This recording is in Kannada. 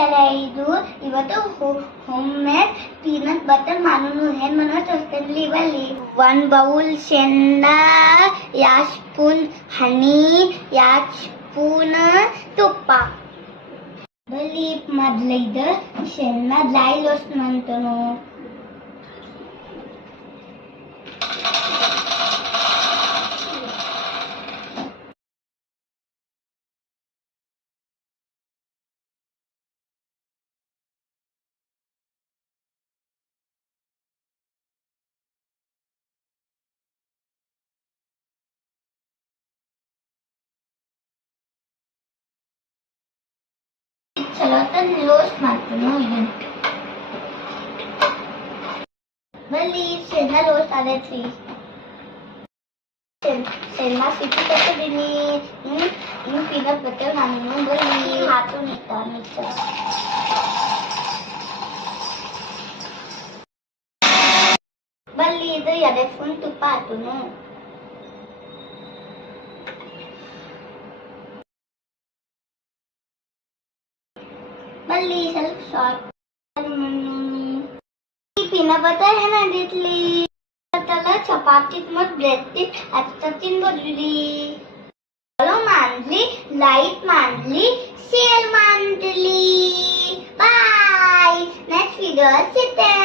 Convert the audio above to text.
ಎಲ್ಲ ಇದು ಇವತ್ತು ಹೋಮ್ ಮೇಡ್ ಪೀನಟ್ ಬಟರ್ ನಾನು ಏನ್ ಮನ ತೋರಿಸ್ತೀನಿ ಬಲ್ಲಿ 1 ಬೌಲ್ ಶೇಂಗಾ 2 ಸ್ಪೂನ್ ಹನಿ 2 ಸ್ಪೂನ್ ತುಪ್ಪ ಬಲ್ಲಿ ಮೊದಲ ಇದು ಶೇಂಗಾ ಡ್ರೈ ರೋಸ್ಟ್ ಮಾಡ್ತಾನು चलो तो रोस्ट ಮಾಡ್ತೀನಿ ಇದನ್ನ ಬಲ್ಲಿ ಶೇಂಗಾ ರೋಸ್ಟ್ ಆಗೈತಿ ಶೇಂಗಾ ಸಿಕ್ಕಿ ತಗೊಂಡಿನಿ ಇನ್ನು ಪೀನಟ್ ಬಟರ್ ನಾನು ಬಲ್ಲಿ ಹಾಕು ಮಿಕ್ಸರ್ ಬಲ್ಲಿ ಇದು 2 ಸ್ಪೂನ್ ತುಪ್ಪ ಹಾಕೋನು बल्ली ಸ್ವಲ್ಪ ಸಾಲ್ಟ್ ಈ ಪೀನಟ್ ಬಟರ್ ಏನಾಗಿತ್ಲಿ ತಲ ಚಪಾತಿ ಮತ್ತು ಬ್ರೆಡ್ ಅಷ್ಟ ತಿನ್ಬೋದ್ರಿ ಫಾಲೋ ಮಾಡ್ಲಿ ಲೈಕ್ ಮಾಡ್ಲಿ ಶೇರ್ ಮಾಡ್ಲಿ ಬಾಯ್ ನೆಕ್ಸ್ಟ್ ವಿಡಿಯೋ ಸಿಗ್ತೇನೆ